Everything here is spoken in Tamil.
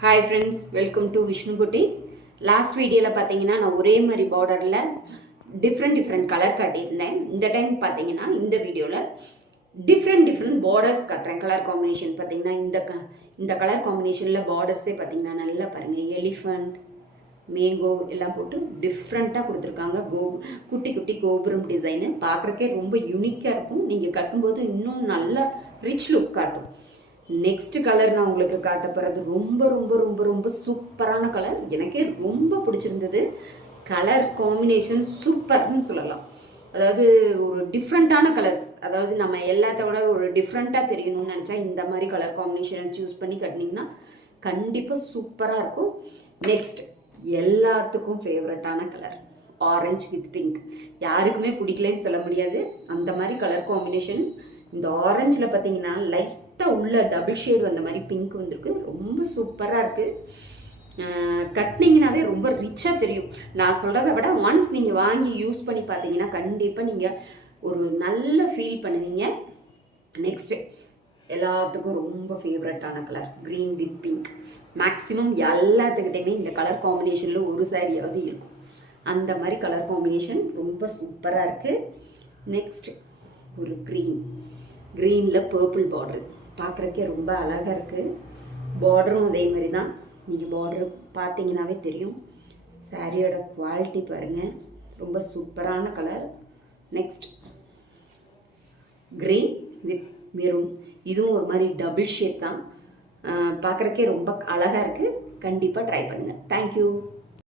Hi friends, welcome to Vishnukutti. Last வீடியோவில் பார்த்தீங்கன்னா நான் ஒரே மாதிரி பார்டரில் டிஃப்ரெண்ட் கலர் காட்டியிருந்தேன். இந்த டைம் பார்த்தீங்கன்னா இந்த வீடியோவில் டிஃப்ரெண்ட் பார்டர்ஸ் காட்டுறேன். கலர் காம்பினேஷன் பார்த்தீங்கன்னா இந்த கலர் காம்பினேஷனில் பார்டர்ஸே பார்த்தீங்கன்னா நல்லா பாருங்கள், எலிஃபண்ட், மேங்கோ எல்லாம் போட்டு டிஃப்ரெண்ட்டாக கொடுத்துருக்காங்க. குட்டி கோபுரம் டிசைனு பார்க்குறக்கே ரொம்ப யூனிக்காக இருக்கும். நீங்கள் கட்டும்போது இன்னும் நல்ல ரிச் லுக் காட்டும். நெக்ஸ்ட் கலர் நான் உங்களுக்கு காட்ட போகிறது ரொம்ப ரொம்ப ரொம்ப ரொம்ப சூப்பரான கலர். எனக்கே ரொம்ப பிடிச்சிருந்தது. கலர் காம்பினேஷன் சூப்பர்னு சொல்லலாம். அதாவது ஒரு டிஃப்ரெண்ட்டான கலர்ஸ், அதாவது நம்ம எல்லாத்த விட ஒரு டிஃப்ரெண்ட்டாக தெரியணும்னு நினச்சா இந்த மாதிரி கலர் காம்பினேஷனை சூஸ் பண்ணி கட்டினீங்கன்னா கண்டிப்பாக சூப்பராக இருக்கும். நெக்ஸ்ட் எல்லாத்துக்கும் ஃபேவரட்டான கலர் ஆரஞ்சு வித் பிங்க். யாருக்குமே பிடிக்கலன்னு சொல்ல முடியாது, அந்த மாதிரி கலர் காம்பினேஷன். இந்த ஆரஞ்சில் பார்த்தீங்கன்னா லைட்டாக உள்ள டபுள் ஷேடு வந்த மாதிரி பிங்க் வந்திருக்கு. ரொம்ப சூப்பராக இருக்குது. கட்டினீங்கன்னாவே ரொம்ப ரிச்சாக தெரியும். நான் சொல்கிறத விட ஒன்ஸ் நீங்கள் வாங்கி யூஸ் பண்ணி பார்த்தீங்கன்னா கண்டிப்பாக நீங்கள் ஒரு நல்ல ஃபீல் பண்ணுவீங்க. நெக்ஸ்ட்டு எல்லாத்துக்கும் ரொம்ப ஃபேவரட்டான colour green with pink. Maximum எல்லாத்துக்கிட்டையுமே இந்த கலர் காம்பினேஷனில் ஒரு சாரியாவது இருக்கும். அந்த மாதிரி கலர் காம்பினேஷன் ரொம்ப சூப்பராக இருக்குது. நெக்ஸ்ட் ஒரு க்ரீனில் பர்பிள் பார்டரு பார்க்குறக்கே ரொம்ப அழகாக இருக்குது. பார்டரும் அதே மாதிரி தான். நீங்கள் பார்டரு பார்த்தீங்கன்னாவே தெரியும். சாரியோட குவாலிட்டி பாருங்கள், ரொம்ப சூப்பரான colour. Next grey with maroon. இதுவும் ஒரு மாதிரி டபுள் ஷேட் தான். பார்க்குறக்கே ரொம்ப அழகாக இருக்குது. கண்டிப்பாக ட்ரை பண்ணுங்கள். தேங்க்யூ.